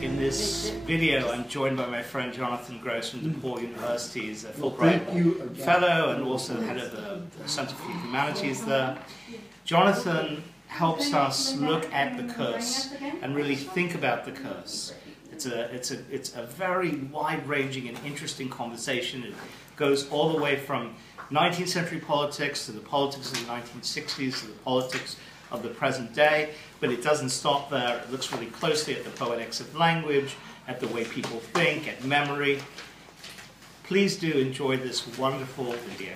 In this video, I'm joined by my friend Jonathan Gross from DePaul University. He's a Fulbright Fellow and also head of the Center for Humanities there. Jonathan helps us look at the curse and really think about the curse. It's a very wide-ranging and interesting conversation. It goes all the way from 19th century politics to the politics of the 1960s to the politics of the present day, but it doesn't stop there. It looks really closely at the poetics of language, at the way people think, at memory. Please do enjoy this wonderful video.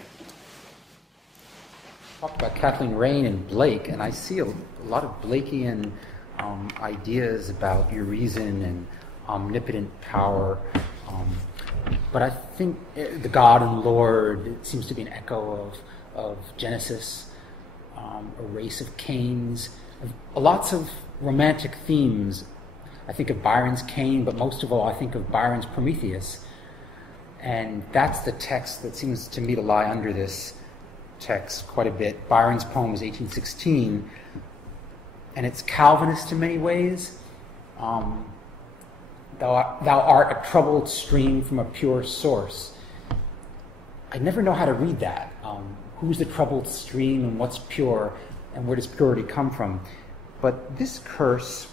Talk about Kathleen Raine and Blake, and I see a lot of Blakean ideas about your reason and omnipotent power. But I think the God and Lord, it seems to be an echo of Genesis, a race of Cains, lots of romantic themes. I think of Byron's Cain, but most of all I think of Byron's Prometheus. And that's the text that seems to me to lie under this text quite a bit. Byron's poem is 1816, and it's Calvinist in many ways. Thou art a troubled stream from a pure source. I never know how to read that. Who's the troubled stream and what's pure and where does purity come from? But this curse,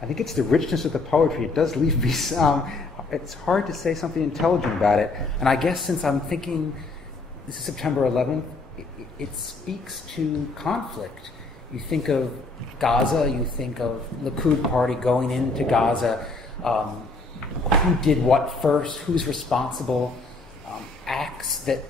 I think it's the richness of the poetry. It does leave me it's hard to say something intelligent about it. And I guess since I'm thinking this is September 11th, it speaks to conflict. You think of Gaza, you think of Likud party going into Gaza, who did what first, who's responsible, acts that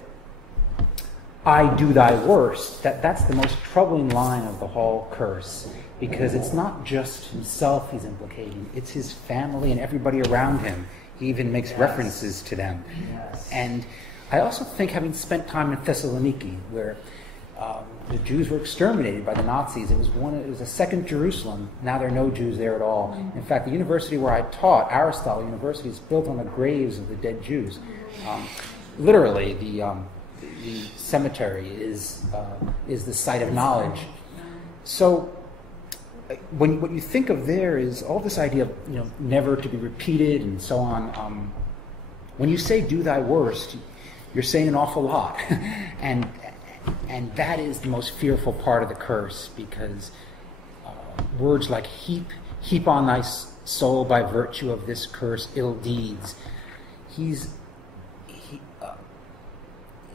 I do thy worst. That's the most troubling line of the whole curse, because it's not just himself he's implicating, it's his family and everybody around him. He even makes references to them. And I also think, having spent time in Thessaloniki, where the Jews were exterminated by the Nazis, it was a second Jerusalem. Now there are no Jews there at all. In fact, the university where I taught, Aristotle University, is built on the graves of the dead Jews. Literally, the cemetery is the site of knowledge. So, what you think of there is all this idea of never to be repeated and so on. When you say "do thy worst," you're saying an awful lot, and that is the most fearful part of the curse, because words like heap on thy soul by virtue of this curse ill deeds. He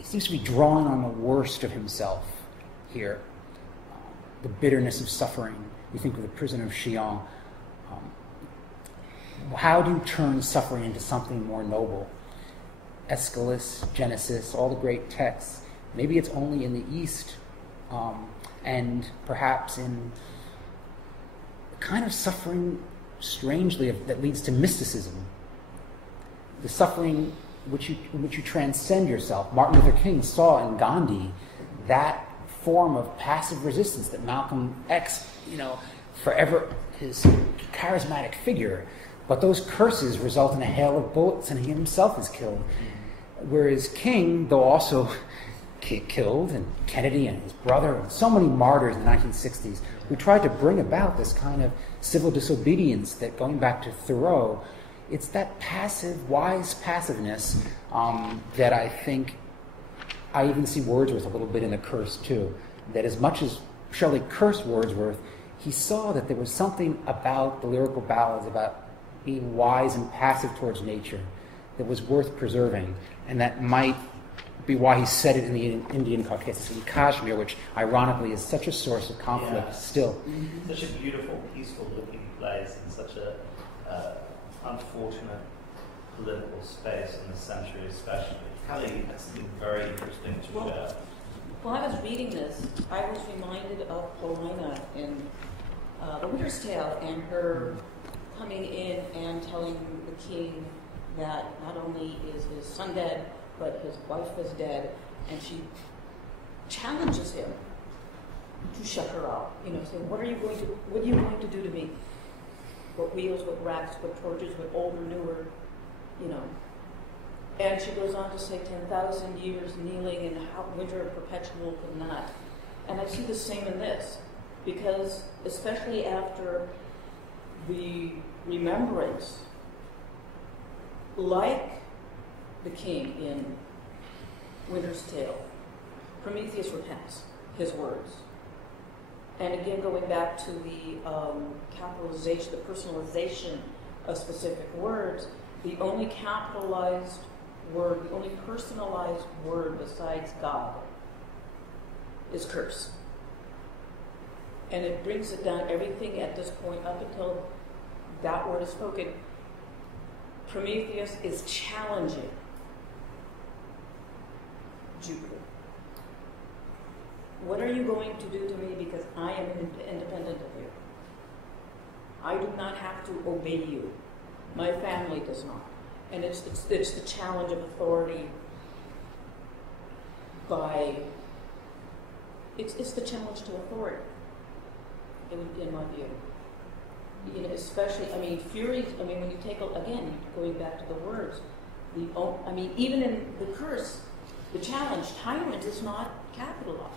seems to be drawing on the worst of himself here. The bitterness of suffering. You think of the prison of Chillon. How do you turn suffering into something more noble? Aeschylus, Genesis, all the great texts. Maybe it's only in the East, and perhaps in the kind of suffering, strangely, that leads to mysticism. The suffering in which you transcend yourself. Martin Luther King saw in Gandhi that form of passive resistance that Malcolm X, forever his charismatic figure. But those curses result in a hail of bullets and he himself is killed. Whereas King, though also killed, and Kennedy and his brother, and so many martyrs in the 1960s, who tried to bring about this kind of civil disobedience that, going back to Thoreau, it's that passive, wise passiveness that I think I even see Wordsworth a little bit in the curse too. That as much as Shelley cursed Wordsworth, he saw that there was something about the lyrical ballads, about being wise and passive towards nature, that was worth preserving, and that might be why he said it in the Indian Caucasus, in Kashmir, which ironically is such a source of conflict still. Such a beautiful, peaceful-looking place in such a unfortunate political space in this century especially. Kelly, that's something very interesting to share. While I was reading this, I was reminded of Paulina in The Winter's Tale, and her coming in and telling the king that not only is his son dead, but his wife is dead, and she challenges him to shut her up. Saying, what are you going to do to me? What wheels, what racks, what torches, what old or newer, And she goes on to say 10,000 years kneeling in winter perpetual could not. And I see the same in this, because especially after the remembrance, like the king in Winter's Tale, Prometheus repents his words. And again, going back to the capitalization, the personalization of specific words, the only capitalized word, the only personalized word besides God is curse. And it brings it down, everything at this point up until that word is spoken. Prometheus is challenging Jupiter. What are you going to do to me because I am independent of you? I do not have to obey you. My family does not. And it's the challenge of authority by, it's the challenge to authority, in my view. You know, especially, I mean, fury, I mean, when you take, again, going back to the words, I mean, even in the curse, the challenge, tyrant is not capitalized.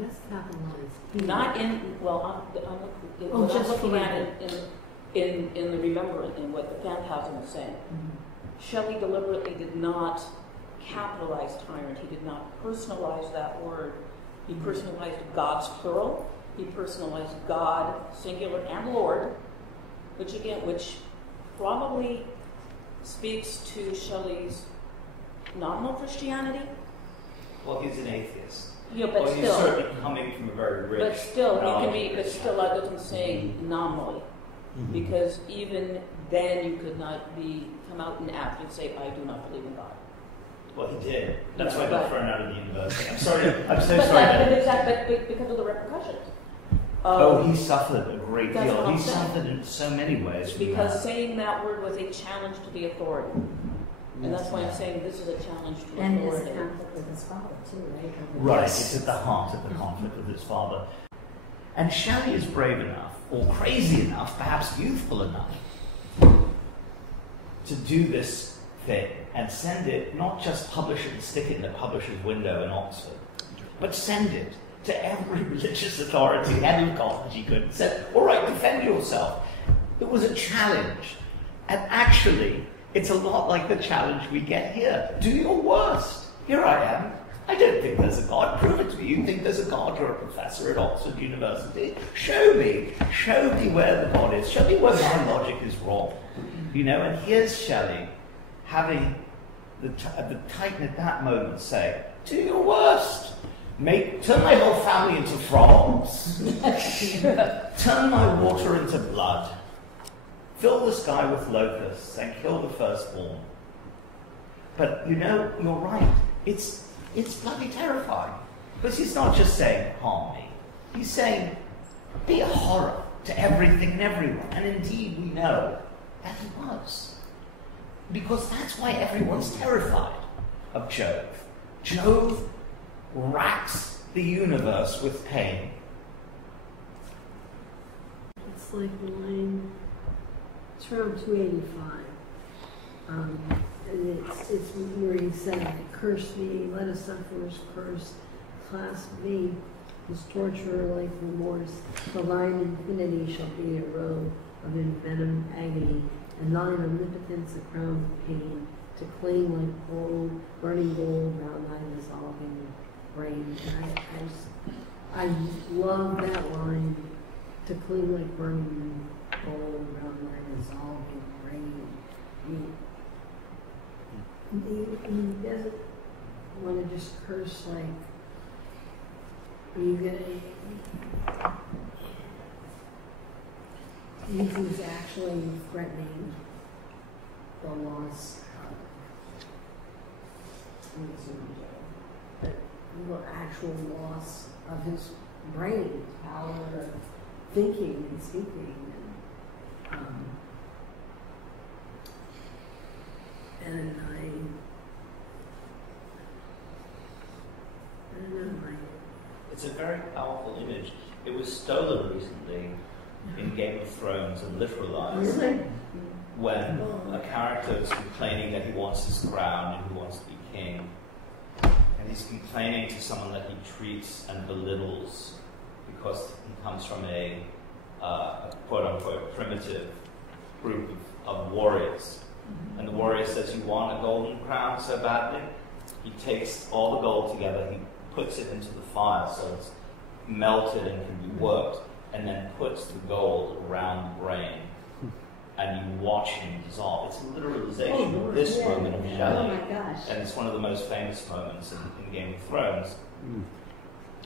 Yes, capitalized. Not in, well, I'm looking at it in the remembrance, in what the Phantasm is saying. Mm-hmm. Shelley deliberately did not capitalize tyrant. He did not personalize that word. He personalized God's plural. He personalized God, singular, and Lord, which probably speaks to Shelley's nominal Christianity. Well, he's an atheist. Yeah, but well, still, he's certainly coming from a very rich. But still, you can be. But still, that doesn't say nominally, because even then you could not come out and act and say, "I do not believe in God." Well, he did. That's why he but, got thrown out of the university. I'm sorry. I'm so but sorry. but because of the repercussions. He suffered a great deal. He suffered in so many ways. Because saying that word was a challenge to the authority. And that's why I'm saying this is a challenge to authority. And his conflict with his father, too, right? Right, it's at the heart of the conflict with his father. And Shelley is brave enough, or crazy enough, perhaps youthful enough, to do this thing and send it, not just publish it and stick it in the publisher's window in Oxford, but send it to every religious authority, head of college he could, and said, all right, defend yourself. It was a challenge. And actually, it's a lot like the challenge we get here. Do your worst. Here I am. I don't think there's a God. Prove it to me. You think there's a God. You're a professor at Oxford University. Show me. Show me where the God is. Show me whether my logic is wrong. You know, and here's Shelley having the Titan at that moment say, do your worst. Turn my whole family into frogs. Turn my water into blood. Fill the sky with locusts and kill the firstborn. But you know, you're right. It's bloody terrifying. Because he's not just saying, harm me. He's saying, be a horror to everything and everyone. And indeed, we know that he was. Because that's why everyone's terrified of Jove. Jove racks the universe with pain. It's like line, it's around 285. And it's where he said, curse me, let a sufferer's curse, clasp me, his torturer like remorse. For thine infinity shall be a robe of envenomed agony, and thine omnipotence a crown of pain, to cling like gold, burning gold round thy dissolving brain. I love that line, to cling like burning gold round thy dissolving brain. He doesn't want to just curse like, he's actually threatening the loss of the actual loss of his brain, his power of thinking and speaking. And I don't know. It's a very powerful image. It was stolen recently in Game of Thrones and literalized. Really? When a character is complaining that he wants his crown and he wants to be king. And he's complaining to someone that he treats and belittles because he comes from a quote-unquote primitive group of warriors. And the warrior says, you want a golden crown so badly? He takes all the gold together, he puts it into the fire so it's melted and can be worked, and then puts the gold around the brain, and you watch him dissolve. It's a literalization of this moment of Shelley, and it's one of the most famous moments in Game of Thrones.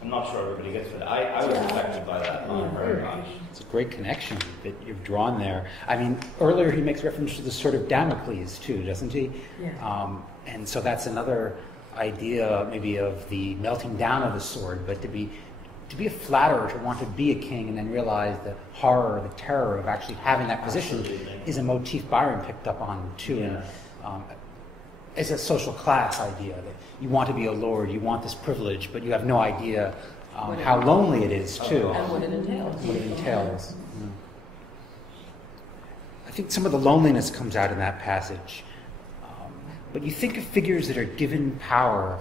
I'm not sure everybody gets it. I was affected by that line very much. It's a great connection that you've drawn there. I mean, earlier he makes reference to the sword of Damocles too, doesn't he? Yeah. And so that's another idea maybe of the melting down of the sword, but to be a flatterer, to want to be a king and then realize the horror, the terror of actually having that position is a motif Byron picked up on too. Yeah. And, it's a social class idea that you want to be a lord, you want this privilege, but you have no idea how lonely it is too. And what it entails. Yeah. I think some of the loneliness comes out in that passage. But you think of figures that are given power,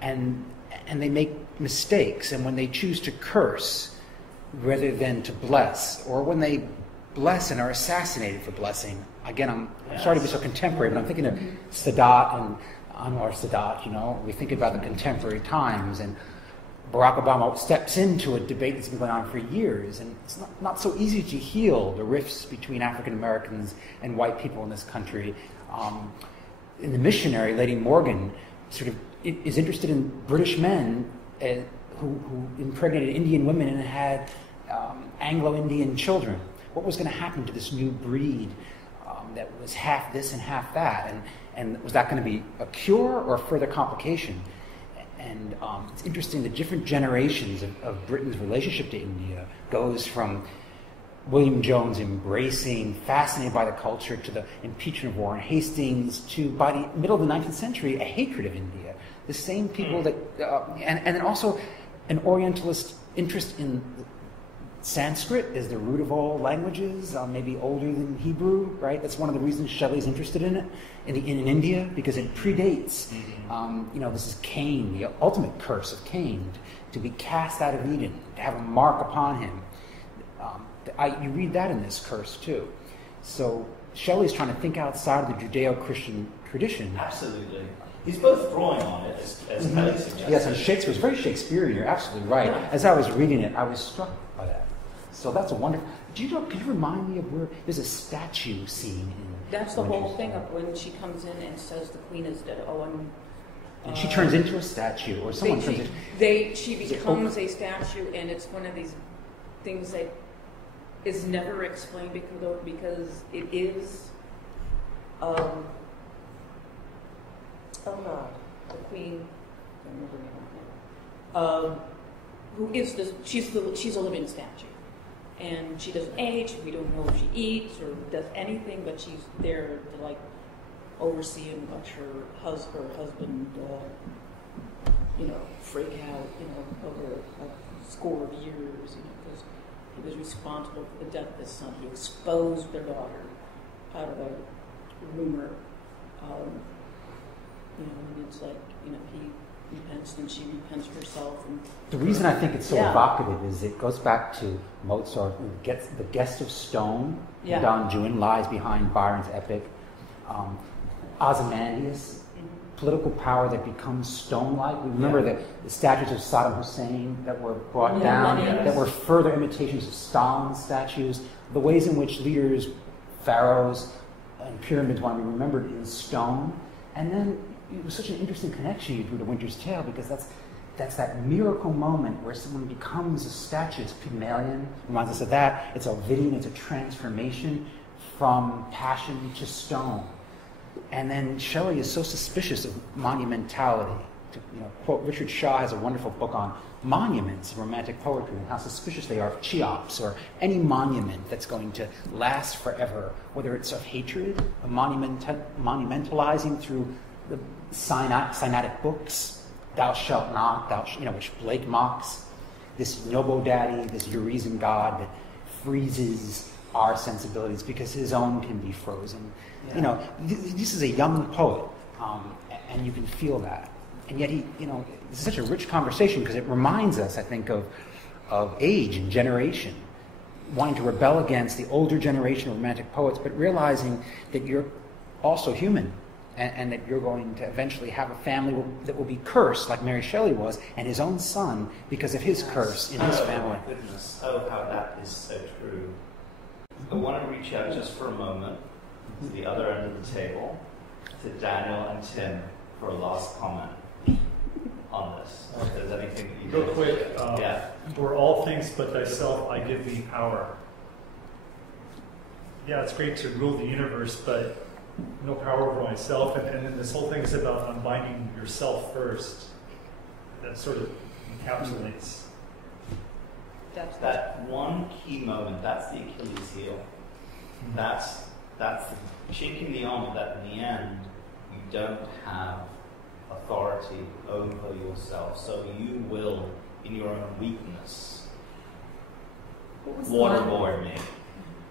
and they make mistakes, and when they choose to curse rather than to bless, or when they bless and are assassinated for blessing. Again, I'm sorry to be so contemporary, but I'm thinking of Sadat and Anwar Sadat, you know. We think about the contemporary times, and Barack Obama steps into a debate that's been going on for years, and it's not so easy to heal the rifts between African Americans and white people in this country. In The Missionary, Lady Morgan sort of is interested in British men who impregnated Indian women and had Anglo-Indian children. What was going to happen to this new breed that was half this and half that? And was that going to be a cure or a further complication? And it's interesting, the different generations of Britain's relationship to India goes from William Jones embracing, fascinated by the culture, to the impeachment of Warren Hastings, to, by the middle of the 19th century, a hatred of India. The same people that, and then also an Orientalist interest in Sanskrit as the root of all languages, maybe older than Hebrew, right? That's one of the reasons Shelley's interested in it in India, because it predates, this is Cain, the ultimate curse of Cain, to be cast out of Eden, to have a mark upon him. You read that in this curse too. So Shelley's trying to think outside of the Judeo-Christian tradition. Absolutely. He's both drawing on it, as Kelly suggested. Yes, and Shakespeare's very Shakespearean. You're absolutely right. As I was reading it, I was struck by that. So that's a wonderful. Could you remind me of where there's a statue scene in? That's the whole thing of when she comes in and says the queen is dead. And she turns into a statue, or someone turns into. She becomes a statue, and it's one of these things that is never explained because it is. The queen. Who is this? She's a living statue, and she doesn't age. We don't know if she eats or does anything, but she's there to like oversee and watch her husband, freak out, over a score of years, because he was responsible for the death of his son. He exposed their daughter out of a rumor, and it's like, he repents and she repents herself. And the reason I think it's so evocative is it goes back to Mozart, who gets the Guest of Stone. Don Juan lies behind Byron's epic. Ozymandias, political power that becomes stone-like. We remember the statues of Saddam Hussein that were brought down, that were further imitations of Stalin's statues. The ways in which leaders, pharaohs, and pyramids want to be remembered in stone. And then it was such an interesting connection you drew to Winter's Tale, because that's that miracle moment where someone becomes a statue. It's Pygmalion, reminds us of that. It's Ovidian, it's a transformation from passion to stone. And then Shelley is so suspicious of monumentality. To quote, Richard Shaw has a wonderful book on monuments in romantic poetry and how suspicious they are of Cheops or any monument that's going to last forever, whether it's of hatred, of monumentalizing through the Sinaitic books, Thou Shalt Not, which Blake mocks, this Nobo Daddy, this Urizen God that freezes our sensibilities because his own can be frozen. This is a young poet, and you can feel that. And yet this is such a rich conversation because it reminds us, I think, of of age and generation, wanting to rebel against the older generation of romantic poets, but realizing that you're also human, and that you're going to eventually have a family that will be cursed, like Mary Shelley was, and his own son, because of his curse in his family. Oh my goodness, oh how that is so true. I want to reach out just for a moment to the other end of the table, to Daniel and Tim, for a last comment on this. If there's anything that you Real quick, yeah. "For all things but thyself I give thee power." Yeah, it's great to rule the universe, but no power over myself. And then this whole thing is about unbinding yourself first. That sort of encapsulates. That one key moment, that's the Achilles heel. That's the chink in the armor, that in the end, you don't have authority over yourself. So you will, in your own weakness, waterboard me.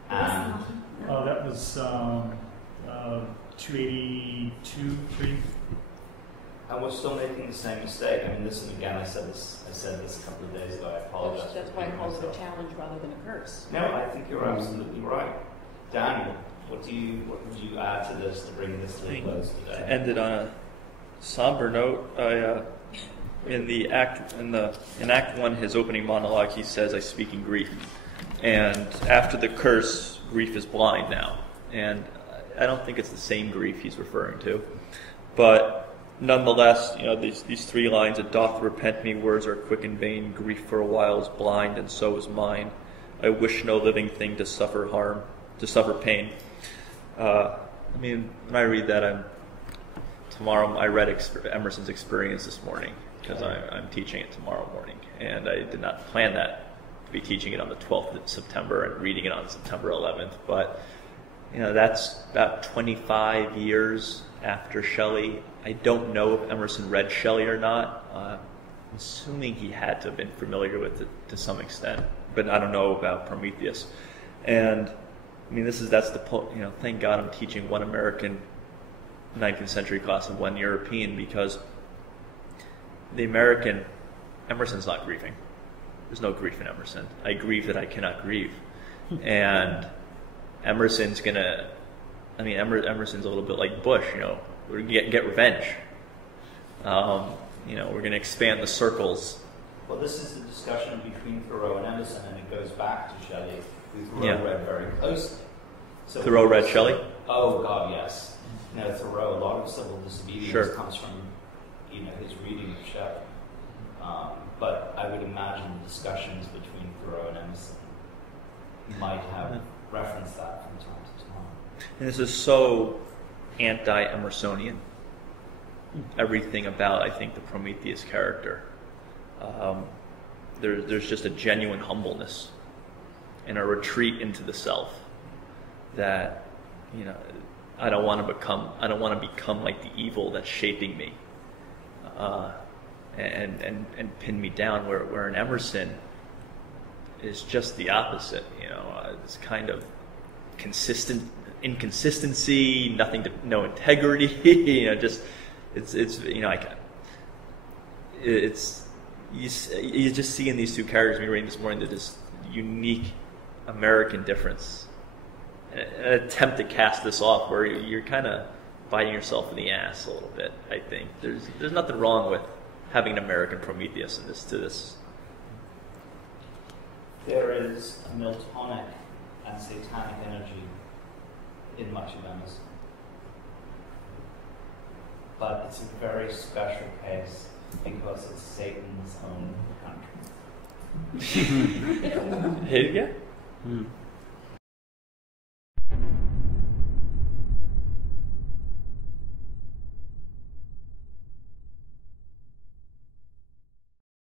And that was 282, 3. and we're still making the same mistake. I mean, listen again. I said this a couple of days ago. I apologize. That's why I call it a challenge rather than a curse. No, I think you're absolutely right, Daniel. What would you add to this to bring this to a close today? To end it on a somber note, in Act 1, his opening monologue, he says, "I speak in grief," and after the curse, grief is blind now, and I don't think it's the same grief he's referring to, but nonetheless, these 3 lines: "It doth repent me, words are quick and vain, grief for a while is blind, and so is mine. I wish no living thing to suffer harm, to suffer pain." When I read that, tomorrow I read Emerson's Experience this morning, because I'm teaching it tomorrow morning, and I did not plan that to be teaching it on the 12th of September and reading it on September 11th, but that's about 25 years after Shelley. I don't know if Emerson read Shelley or not. I'm assuming he had to have been familiar with it to some extent, but I don't know about Prometheus. And that's the thank God I'm teaching one American 19th century class and one European, because the American, Emerson's not grieving. There's no grief in Emerson. I grieve that I cannot grieve. And Emerson's Emerson's a little bit like Bush, we're going to get revenge. We're going to expand the circles. Well, this is the discussion between Thoreau and Emerson, and it goes back to Shelley, who Thoreau read very closely. So Thoreau read Shelley? Oh, God, yes. Thoreau, a lot of civil disobedience comes from, his reading of Shelley. But I would imagine the discussions between Thoreau and Emerson might have referenced that from time to time. And this is so anti-Emersonian. Everything about, I think, the Prometheus character. There's just a genuine humbleness and a retreat into the self that, I don't want to become like the evil that's shaping me, and pin me down. Where in Emerson is just the opposite. This kind of inconsistency, no integrity. You just see in these 2 characters we read this morning that this unique American difference. An attempt to cast this off where you're kind of biting yourself in the ass a little bit. I think there's nothing wrong with having an American Prometheus in this. There is a Miltonic and satanic energy in much of Emerson, but it's a very special case because it's Satan's own country. Hey, yeah.